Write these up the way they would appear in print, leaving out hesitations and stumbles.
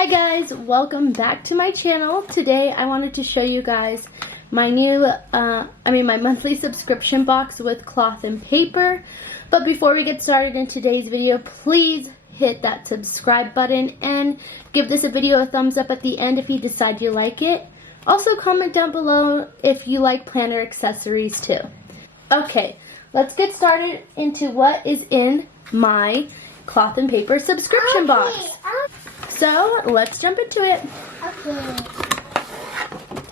Hi guys, welcome back to my channel. Today I wanted to show you guys my new, my monthly subscription box with cloth and paper. But before we get started in today's video, please hit that subscribe button and give this video a thumbs up at the end if you decide you like it. Also comment down below if you like planner accessories too. Okay, let's get started into what is in my cloth and paper subscription box. So let's jump into it. Okay.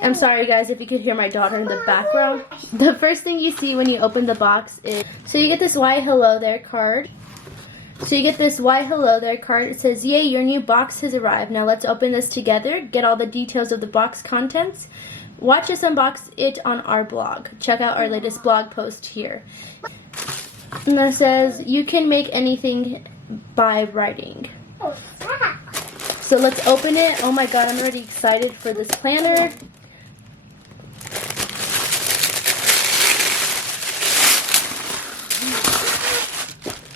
I'm sorry guys if you could hear my daughter in the background. The first thing you see when you open the box is, so you get this Why Hello There card. It says, yay, your new box has arrived. Now let's open this together, get all the details of the box contents. Watch us unbox it on our blog. Check out our latest blog post here. And it says, you can make anything by writing. Oh, snap. So let's open it. Oh my god, I'm already excited for this planner.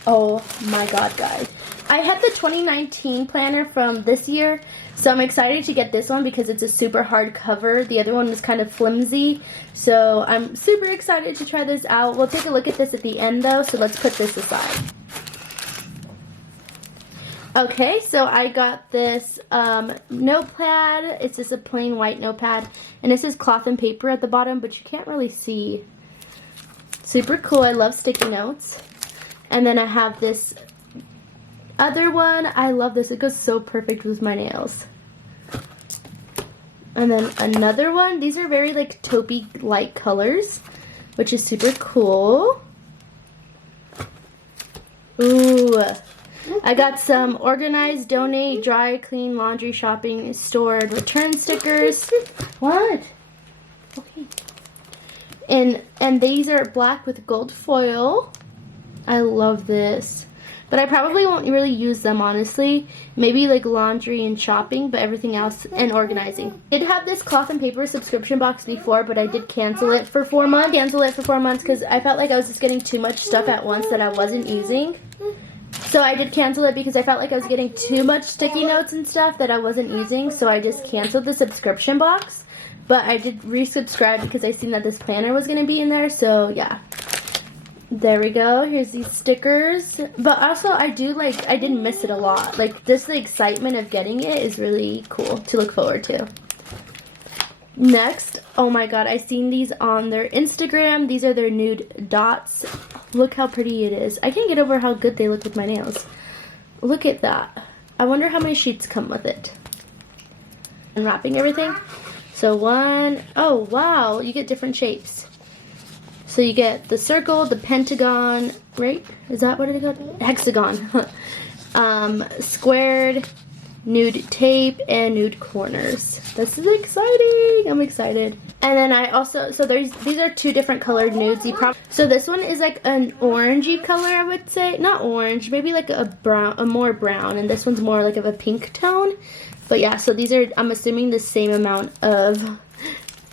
Oh my god, guys. I had the 2019 planner from this year, so I'm excited to get this one because it's a super hard cover. The other one was kind of flimsy, so I'm super excited to try this out. We'll take a look at this at the end though, so let's put this aside. Okay, so I got this notepad. It's just a plain white notepad, and this is cloth and paper at the bottom, but you can't really see. Super cool. I love sticky notes. And then I have this other one. I love this. It goes so perfect with my nails. And then another one. These are very like taupey light colors, which is super cool. Ooh. I got some organize, donate, dry, clean, laundry, shopping, stored, return stickers. What? Okay. And these are black with gold foil. I love this. But I probably won't really use them, honestly. Maybe like laundry and shopping, but everything else, and organizing. I did have this cloth and paper subscription box before, but I did cancel it for 4 months. Because I felt like I was just getting too much stuff at once that I wasn't using. So I did cancel it because I felt like I was getting too much sticky notes and stuff that I wasn't using. So I just canceled the subscription box. But I did resubscribe because I seen that this planner was going to be in there. So yeah. There we go. Here's these stickers. But also I didn't miss it a lot. Like just the excitement of getting it is really cool to look forward to. Next, oh my god, I seen these on their Instagram. These are their nude dots. Look how pretty it is. I can't get over how good they look with my nails. Look at that. I wonder how many sheets come with it. Unwrapping everything. So one, oh wow, you get different shapes. So you get the circle, the pentagon, right? Is that what it got? Hexagon. Squared, nude tape, and nude corners. This is exciting. I'm excited. And then I also, so these are two different colored nudes. So this one is like an orangey color, I would say. Not orange, maybe like a brown, a more brown. And this one's more like of a pink tone. But yeah, so these are, I'm assuming, the same amount of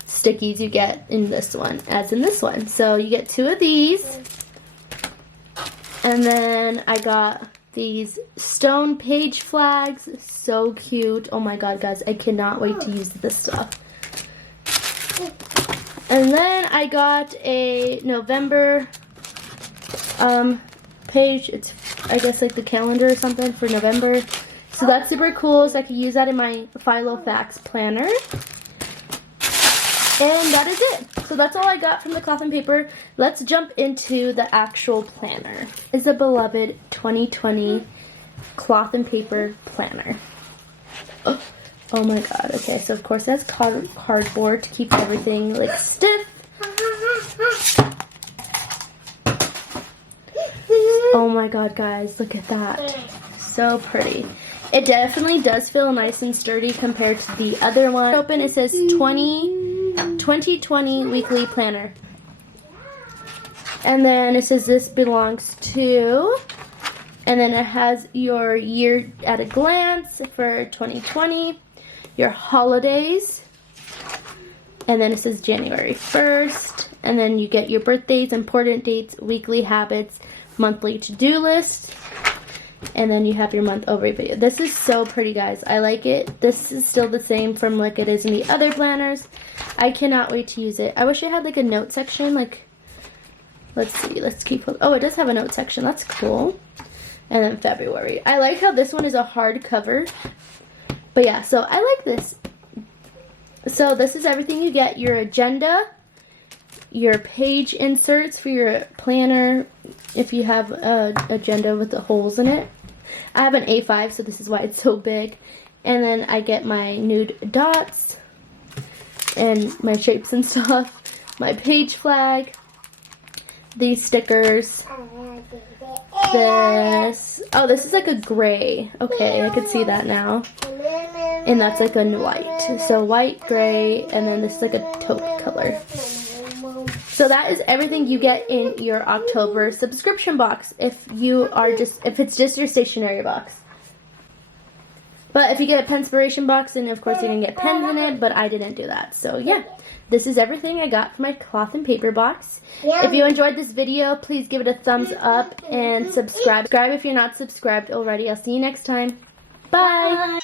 stickies you get in this one as in this one. So you get two of these. And then I got these stone page flags. So cute. Oh my god, guys, I cannot wait to use this stuff. And then I got a November page. It's, I guess, like the calendar or something for November. So that's super cool. So I can use that in my Filofax planner. And that is it. So that's all I got from the cloth and paper. Let's jump into the actual planner. It's a beloved 2020 cloth and paper planner. Oh my god. Okay, so of course it has cardboard to keep everything like stiff. Oh my god, guys, look at that. So pretty. It definitely does feel nice and sturdy compared to the other one. Open, it says 2020 weekly planner. And then it says this belongs to, and then it has your year at a glance for 2020, your holidays, and then it says January 1st, and then you get your birthdays, important dates, weekly habits, monthly to-do list, And then you have your month overview video. This is so pretty, guys. I like it. This is still the same from like it is in the other planners. I cannot wait to use it. I wish it had like a note section. Like, let's see. Let's keep. Oh, it does have a note section. That's cool. And then February. I like how this one is a hardcover. But yeah, so I like this. So this is everything you get. Your agenda, your page inserts for your planner if you have an agenda with the holes in it. I have an A5, so this is why it's so big. And then I get my nude dots and my shapes and stuff, my page flag, these stickers, this. Oh, this is like a gray. Okay, I could see that now. And that's like a white. So white, gray, and then this is like a taupe color. So that is everything you get in your October subscription box if it's just your stationery box. But if you get a Penspiration box, then of course you're going to get pens in it, but I didn't do that. So yeah, this is everything I got for my cloth and paper box. If you enjoyed this video, please give it a thumbs up and subscribe. Subscribe if you're not subscribed already. I'll see you next time. Bye!